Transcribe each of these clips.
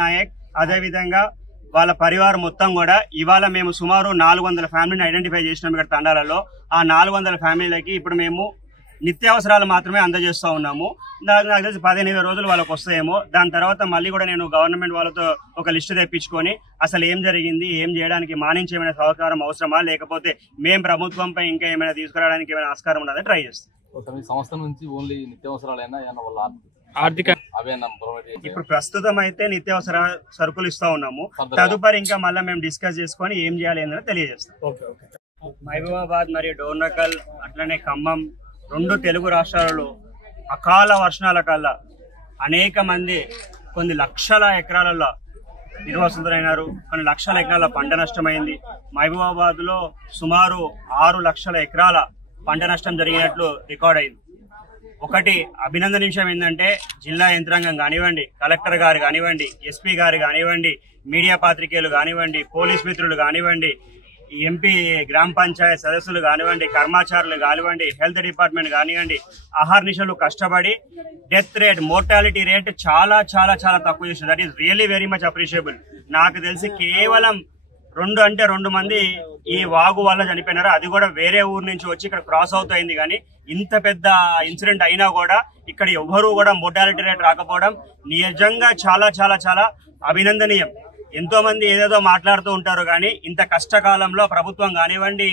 నాయక్ అదే విధంగా వాళ్ళ పరివారం మొత్తం కూడా ఇవాళ మేము సుమారు 400 ఫ్యామిలీని ఐడెంటిఫై చేసినాం ఇక్కడ తండాలలో. ఆ 400 ఫ్యామిలీలకి ఇప్పుడు మేము నిత్యావసరాలు మాత్రమే అందజేస్తూ ఉన్నాము. నాకు తెలిసి 15-20 రోజులు వాళ్ళకి వస్తాయేమో. దాని తర్వాత మళ్ళీ కూడా నేను గవర్నమెంట్ వాళ్ళతో ఒక లిస్టు తెప్పించుకొని అసలు ఏం జరిగింది, ఏం చేయడానికి మా నుంచి ఏమైనా సహకారం అవసరమా, లేకపోతే మేము ప్రభుత్వంపై ఇంకా ఏమైనా తీసుకురావడానికి ఏమైనా ఆస్కారం ఉన్నదో ట్రై చేస్తాం. సంస్థ నుంచి ఓన్లీ నిత్యావసరాలైనా ఆర్థిక ఇప్పుడు ప్రస్తుతం అయితే నిత్యావసర సరుకులు ఇస్తా ఉన్నాము. తదుపరి ఇంకా మళ్ళీ మేము డిస్కస్ చేసుకొని ఏం చేయాలి ఏంటో తెలియజేస్తాం. మహబూబాబాద్ మరియు డోర్నకల్ అట్లనే ఖమ్మం 2 తెలుగు రాష్ట్రాలలో అకాల వర్షాల కల్లా అనేక మంది కొన్ని లక్షల ఎకరాలలో నిర్వాసితులైనారు. కొన్ని లక్షల ఎకరాల పంట నష్టమైంది. మహబూబాబాద్ లో సుమారు 6 లక్షల ఎకరాల పంట నష్టం జరిగినట్లు రికార్డ్ అయింది. ఒకటి అభినందనీయం ఏంటంటే జిల్లా యంత్రాంగం కానివ్వండి, కలెక్టర్ గారు కానివ్వండి, ఎస్పీ గారు కానివ్వండి, మీడియా పాత్రికేయులు కానివ్వండి, పోలీస్ మిత్రులు కానివ్వండి, ఎంపీ గ్రామ పంచాయత్ సదస్సులు కానివ్వండి, కర్మచారులు కానివ్వండి, హెల్త్ డిపార్ట్మెంట్ కానివ్వండి, అహర్నిశలు కష్టపడి డెత్ రేట్, మోర్టాలిటీ రేట్ చాలా చాలా చాలా తక్కువ చేసింది. That is really very much appreciable. నాకు తెలిసి కేవలం 2 మంది ఈ వాగు వల్ల చనిపోయినారు. అది కూడా వేరే ఊరు నుంచి వచ్చి ఇక్కడ క్రాస్ అవుట్ అయింది. కానీ ఇంత పెద్ద ఇన్సిడెంట్ అయినా కూడా ఇక్కడ ఎవ్వరూ కూడా మోర్టాలిటీ రేట్ రాకపోవడం నిజంగా చాలా చాలా చాలా అభినందనీయం. ఎంతో మంది ఏదేదో మాట్లాడుతూ ఉంటారు కానీ ఇంత కష్టకాలంలో ప్రభుత్వం కానివ్వండి,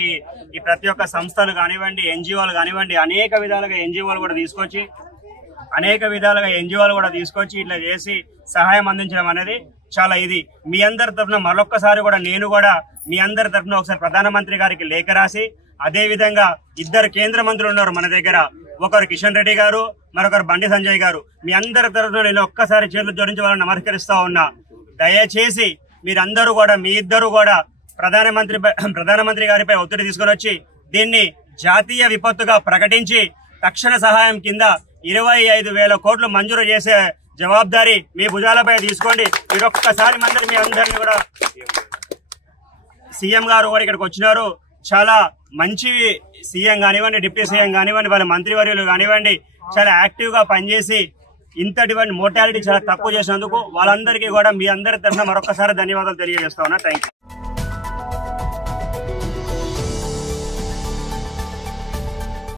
ఈ ప్రతి ఒక్క సంస్థలు కానివ్వండి, ఎన్జిఓలు కానివ్వండి, అనేక విధాలుగా ఎన్జిఓలు కూడా తీసుకొచ్చి ఇట్లా చేసి సహాయం అందించడం అనేది చాలా ఇది. మీ అందరి తరఫున మరొక్కసారి కూడా నేను కూడా మీ అందరి తరఫున ఒకసారి ప్రధానమంత్రి గారికి లేఖ రాసి, అదే విధంగా 2 కేంద్ర మంత్రులు ఉన్నారు మన దగ్గర, ఒకరు కిషన్ రెడ్డి గారు, మరొకరు బండి సంజయ్ గారు. మీ అందరి తరఫున నేను ఒక్కసారి చేతులు జోడించి వాళ్ళని నమస్కరిస్తా ఉన్నా. దయచేసి మీరందరూ కూడా, మీ ఇద్దరు కూడా ప్రధానమంత్రి గారిపై ఒత్తిడి తీసుకుని వచ్చి దీన్ని జాతీయ విపత్తుగా ప్రకటించి తక్షణ సహాయం కింద 25,000 కోట్లు మంజూరు చేసే జవాబారి మీ భుజాలపై తీసుకోండి. మీరు ఒక్కసారి మీ అందరినీ కూడా సీఎం గారు కూడా ఇక్కడికి వచ్చినారు. చాలా మంచి సీఎం కానివ్వండి, డిప్యూటీ సీఎం కానివ్వండి, వాళ్ళ మంత్రివర్యులు కానివ్వండి, చాలా యాక్టివ్ గా పనిచేసి ఇంతటి మోర్టాలిటీ చాలా తక్కువ చేసినందుకు వాళ్ళందరికీ కూడా మీ అందరి తరఫున మరొకసారి ధన్యవాదాలు తెలియజేస్తా ఉన్నా. Thank you.